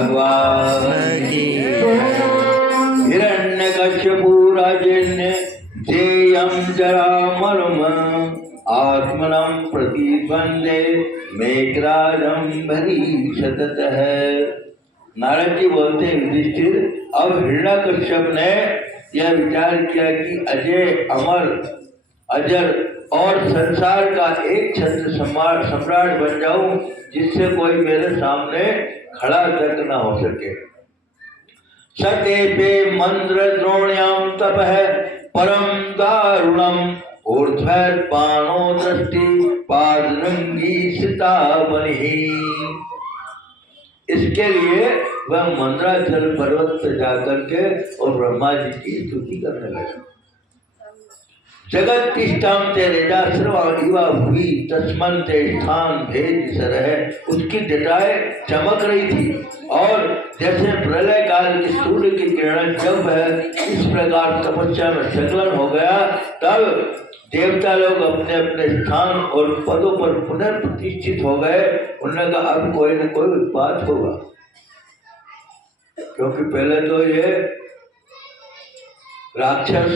भगवान की। हिरण्यकश्यपु राजेन्य जेयं जरामरुम आत्मनं प्रतिद्वंद्वे मेघराजं भरीषतः। नारद जी बोलते हैं युधिष्ठिर, अब हिरण्यकश्यप ने यह विचार किया कि अजय अमर अजर और संसार का एक छत्र सम्राट बन जाऊं जिससे कोई मेरे सामने खड़ा तक न हो सके। सते पे मंत्र द्रोण्याम तपः परम दारुणम ऊर्ध्वपानो दृष्टि पादरंगी सीता बनी। इसके लिए वह मंद्राचल पर्वत पर जाकर के और ब्रह्मा जी की स्तुति करने लगा। जगत तिष्ठम ते रेजा सर्वा हुई तस्मन ते स्थान भेद सरह। उसकी जटाएं चमक रही थी और जैसे प्रलय काल की सूर्य की किरण जब है इस प्रकार तपस्या में संलग्न हो गया, तब देवता लोग अपने अपने स्थान और पदों पर पुनर्प्रतिष्ठित हो गए। उन्होंने कहा अब कोई न कोई उत्पात होगा, क्योंकि पहले तो ये राक्षस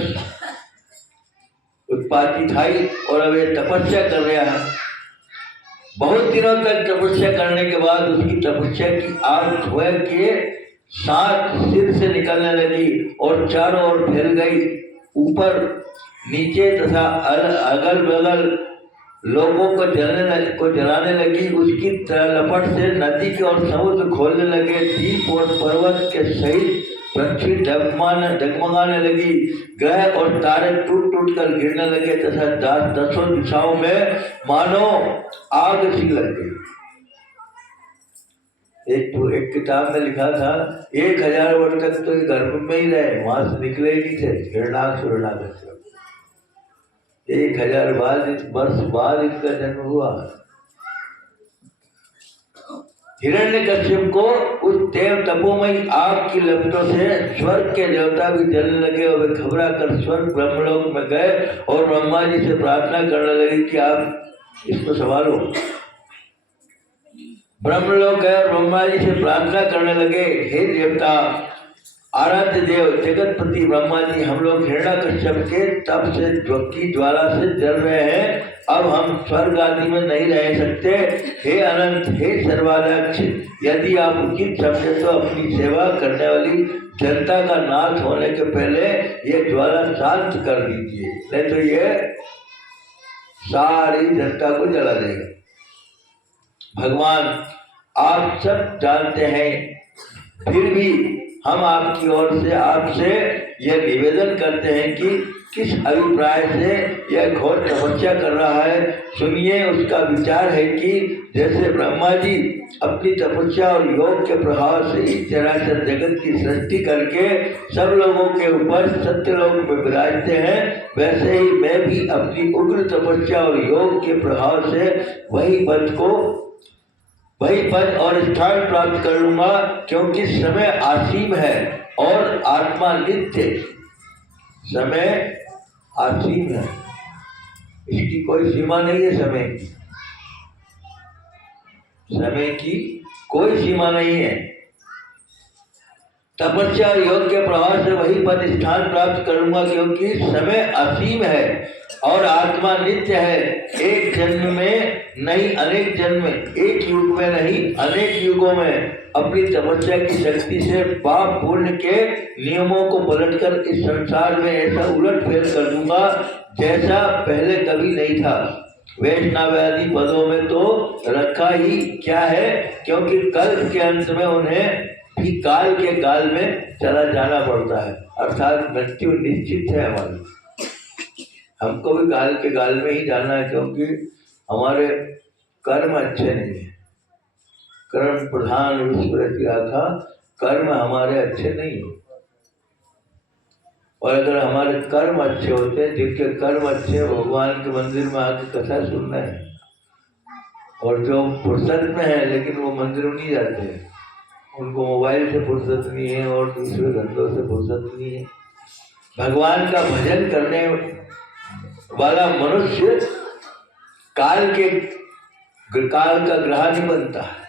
उत्पाती था ही और अब ये तपस्या कर रहा है। बहुत दिनों तक तपस्या करने के बाद उसकी तपस्या की आग धुएं के साथ सिर से निकलने लगी और चारों ओर फैल गई, ऊपर नीचे तथा अगल बगल लोगों को जलाने लगी। उसकी लपट से नदी के और समुद्र खोलने लगे। द्वीप और पर्वत के सहित पृथ्वी डगमगाने लगी। ग्रह और तारे टूट टूट कर गिरने लगे तथा दसों दिशाओं में मानो आग सी लग गई। एक किताब में लिखा था 1000 वर्ष तक तो ये गर्भ में ही रहे, वहां से निकले ही नहीं थे। हिरण्याक्ष 1000 वर्ष बाद इनका जन्म हुआ। हिरण्यकश्यप को उस देव तपोमयी आग की लपटों से स्वर्ग के देवता भी जलने लगे और वे घबरा कर स्वर्ग ब्रह्मलोक में गए और ब्रह्मा जी से प्रार्थना करने लगे कि आप इसको संभालो। ब्रह्मलोक गए और ब्रह्मा जी से प्रार्थना करने लगे, हे देवता आराध्य देव जगतपति ब्रह्मा जी, हम लोग हिरण्यकश्यप के तप से की ज्वाला से जल रहे हैं। अब हम स्वर्ग आदि में नहीं रह सकते। हे अनंत, हे सर्वाध्यक्ष, यदि आप उचित समझे तो अपनी सेवा करने वाली जनता का नाश होने के पहले ये ज्वाला शांत कर दीजिए, नहीं तो ये सारी जनता को जला देगा। भगवान आप सब जानते हैं, फिर भी हम आपकी ओर से आपसे यह निवेदन करते हैं कि किस अभिप्राय से यह घोर तपस्या कर रहा है। सुनिए, उसका विचार है कि जैसे ब्रह्मा जी अपनी तपस्या और योग के प्रभाव से इस चराचर जगत की सृष्टि करके सब लोगों के ऊपर सत्यलोक में विराजते हैं, वैसे ही मैं भी अपनी उग्र तपस्या और योग के प्रभाव से वही पद और स्थान प्राप्त कर लूंगा, क्योंकि समय असीम है और आत्मा नित्य। समय असीम है, इसकी कोई सीमा नहीं है। समय की कोई सीमा नहीं है। तपस्या और योग के प्रभाव से वही पद स्थान प्राप्त करूंगा, क्योंकि समय असीम है और आत्मा नित्य है। एक जन्म में नहीं अनेक जन्म, एक युग में नहीं अनेक युगों में अपनी तपस्या की शक्ति से पाप पुण्य के नियमों को पलटकर इस संसार में ऐसा उलटफेर कर दूंगा जैसा पहले कभी नहीं था। वैष्णव आदि पदों में तो रखा ही क्या है, क्योंकि कल्प के अंत में उन्हें भी काल के गाल में चला जाना पड़ता है, अर्थात मृत्यु निश्चित है हमारी। हमको भी काल के गाल में ही जाना है, क्योंकि हमारे कर्म अच्छे नहीं है। कर्म प्रधान विश्व था, कर्म हमारे अच्छे नहीं है। और अगर हमारे कर्म अच्छे होते हैं, जिनके कर्म अच्छे हैं, भगवान के मंदिर में आके कथा सुनना है। और जो फुर्सत में है लेकिन वो मंदिर में नहीं जाते हैं, उनको मोबाइल से फुर्सत नहीं है और दूसरे धंधों से फुर्सत नहीं है। भगवान का भजन करने वाला मनुष्य काल का ग्रह नहीं बनता है।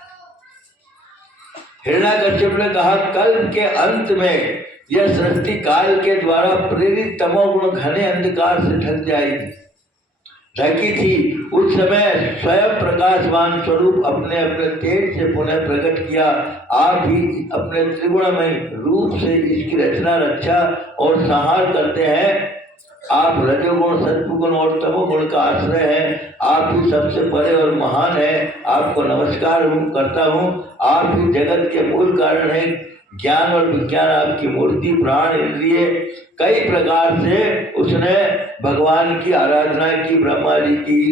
हिरण्याकश्यप ने कहा, कल्प के अंत में यह सृष्टि काल के द्वारा प्रेरित तमोगुण घने अंधकार से ढकी थी। उस समय स्वयं प्रकाशवान स्वरूप अपने अपने तेज से पुनः प्रकट किया। आप भी अपने त्रिगुणमय रूप से इसकी रचना, रक्षा और संहार करते हैं। आप रजोगुण, सत्वगुण और तमोगुण का आश्रय हैं। आप ही सबसे बड़े और महान हैं। आपको नमस्कार करता हूँ। आप ही जगत के मूल कारण हैं। ज्ञान और विज्ञान आपकी मूर्ति, प्राण, इंद्रिय, कई प्रकार से उसने भगवान की आराधना की, ब्रह्मा जी की।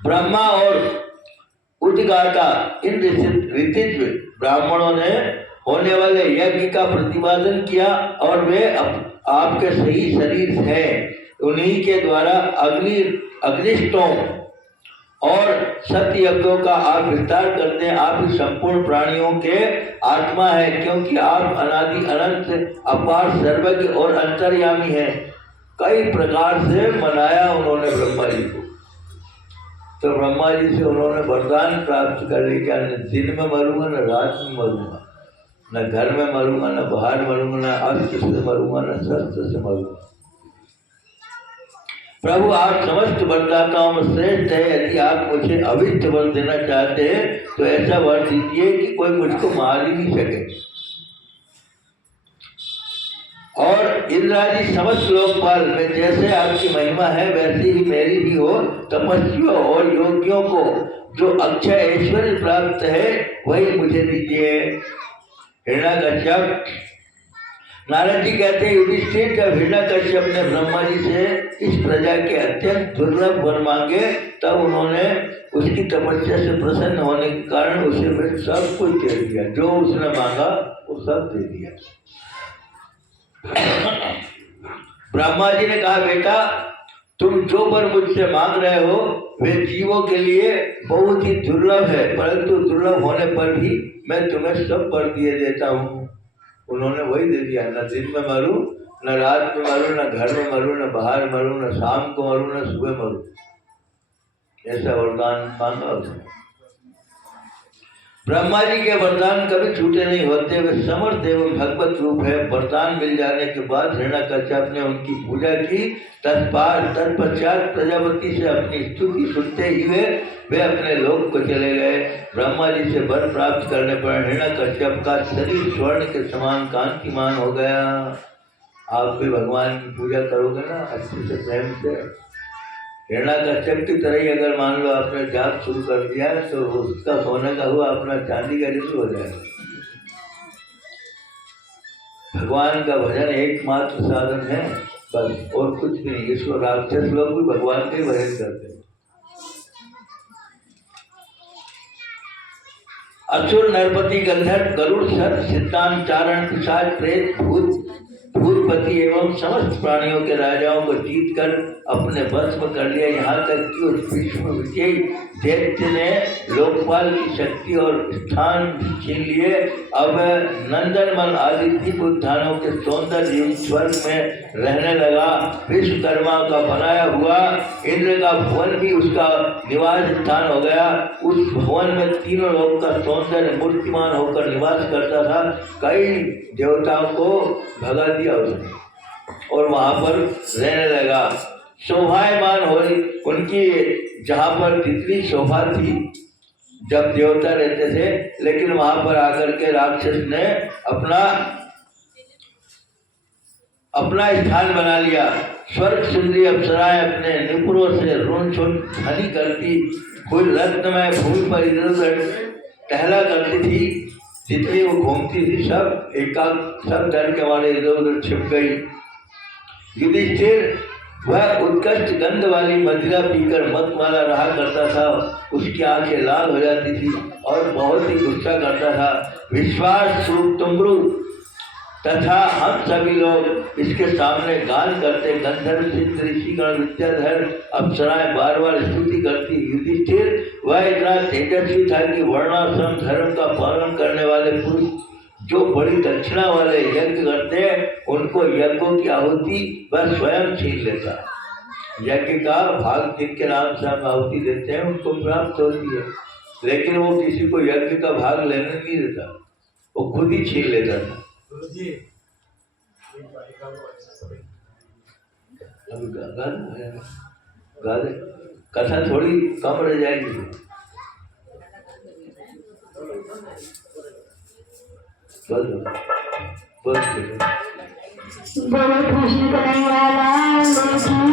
ब्रह्मा और उद्गाता इन ऋतिज ब्राह्मणों ने होने वाले यज्ञ का प्रतिपादन किया और वे आपके सही शरीर हैं। उन्हीं के द्वारा अग्निष्टों और सत्य यज्ञों का आप विस्तार करते हैं। आप ही संपूर्ण प्राणियों के आत्मा है, क्योंकि आप अनादि अनंत अपार सर्वज्ञ और अंतर्यामी हैं। कई प्रकार से मनाया उन्होंने ब्रह्मा जी को। तो ब्रह्मा जी से उन्होंने वरदान प्राप्त कर लिया, न दिन में मरूंगा, न रात में मरूंगा, न घर में मरूंगा, न बाहर मरूंगा, न अस्त्र से मरूंगा, न शस्त्र से मरूंगा। प्रभु आप समस्त वरदाताओं में श्रेष्ठ है। यदि आप मुझे अविष्ट वर देना चाहते हैं तो ऐसा वर दीजिए कि कोई मुझको मार ही नहीं सके। और इंद्रादि समस्त लोकपाल में जैसे आपकी महिमा है वैसी ही मेरी भी हो। तपस्वियों और योगियों को जो अक्षय ऐश्वर्य प्राप्त है वही मुझे दीजिए। हिरण्याकश्यप, नारद जी कहते हैं, युधिष्ठिर जब हिरण्याकश्यप ने ब्रह्मा जी से इस प्रजा के अत्यंत दुर्लभ वर मांगे तब उन्होंने उसकी तपस्या से प्रसन्न होने के कारण उसे फिर सब कुछ दे दिया। जो उसने मांगा वो सब दे दिया। ब्रह्मा जी ने कहा, बेटा तुम जो वर मुझसे मांग रहे हो वे जीवों के लिए बहुत ही दुर्लभ है, परंतु दुर्लभ होने पर भी मैं तुम्हें सब वर दिए देता हूँ। उन्होंने वही दे दिया, न दिन में मरूं, न रात में मरूं, न घर में मरूं, न बाहर मरूं, न शाम को मरूं, न सुबह मरूं। ऐसा वरदान मांगा उसने। ब्रह्मा जी के वरदान कभी छूटे नहीं होते। वे समर्थ एवं भगवत रूप है। वरदान मिल जाने के बाद हिरण्याकश्यप ने उनकी पूजा की। तत्पश्चात प्रजापति से अपनी स्तुति सुनते ही वे अपने लोक को चले गए। ब्रह्मा जी से वर प्राप्त करने पर हिरण्याकश्यप का शरीर स्वर्ण के समान कांतिमान हो गया। आप भी भगवान की पूजा करोगे ना अच्छे से, प्रेम से, हिरण्याकश्यप की तरह ही अगर मान लो आपने जाप शुरू कर दिया तो उसका सोने का हुआ अपना चांदी का ऋषि हो जाएगा। भगवान का भजन एकमात्र साधन है बस, और कुछ भी नहीं। इसको राक्षस लोग भी भगवान के भजन करते हैं। असुर, नरपति, गंधर्व, गरुड़, सर्प, सिद्धांत, चारण, पिशाच, प्रेत, भूतपति एवं समस्त प्राणियों के राजाओं को जीतकर अपने वश में कर लिया। यहाँ तक कि उस विश्व विजयी दैत्य ने लोकपाल की शक्ति और स्थान छीन लिए। अब नंदनवन आदि दिव्य उद्यानों के सौंदर्य युक्त स्वर्ग में रहने लगा। विश्वकर्मा का बनाया हुआ इंद्र का भवन भी उसका निवास स्थान हो गया। उस भवन में तीनों लोक का सौंदर्य मूर्तिमान होकर निवास करता था। कई देवताओं को भगा दिया उसने और वहां पर रहने लगा। शोभायमान हो उनकी, जहाँ पर जितनी शोभा थी जब देवता रहते थे, लेकिन वहां पर आकर के राक्षस ने अपना स्थान बना लिया। स्वर्ग सुंदरी अप्सराएं अपने निपुणों से रून छुन ध्वनि करती हुई रत्नमय भूमि पर इधर उधर टहला करती थी। जितनी वो घूमती थी सब डर के मारे इधर उधर छिप गई। युधिष्ठिर वह उत्कृष्ट गंध वाली मदिरा पीकर मतवाला रहा करता था। उसकी आंखें लाल हो जाती थी और बहुत ही गुस्सा करता था। विश्वास स्वरूप तुमरु तथा हम सभी लोग इसके सामने गान करते। गंधर्व, सिद्ध, ऋषिगण, विद्याधर, अप्सराएं बार बार स्तुति करती। युधिष्ठिर वह इतना तेजस्वी था कि वर्णाश्रम धर्म का पालन करने वाले पुरुष जो बड़ी दक्षिणा वाले यज्ञ करते हैं उनको यज्ञों की आहुति वह स्वयं छीन लेता। यज्ञ का भाग जिनके नाम से हम आहुति देते हैं उनको प्राप्त होती है। लेकिन वो किसी को यज्ञ का भाग लेने नहीं देता, वो खुद ही छीन लेता था। अभी गा दे, कथा थोड़ी कम रह जाएगी। बोल बोल बोलो कृष्ण कन्हैया लाल की।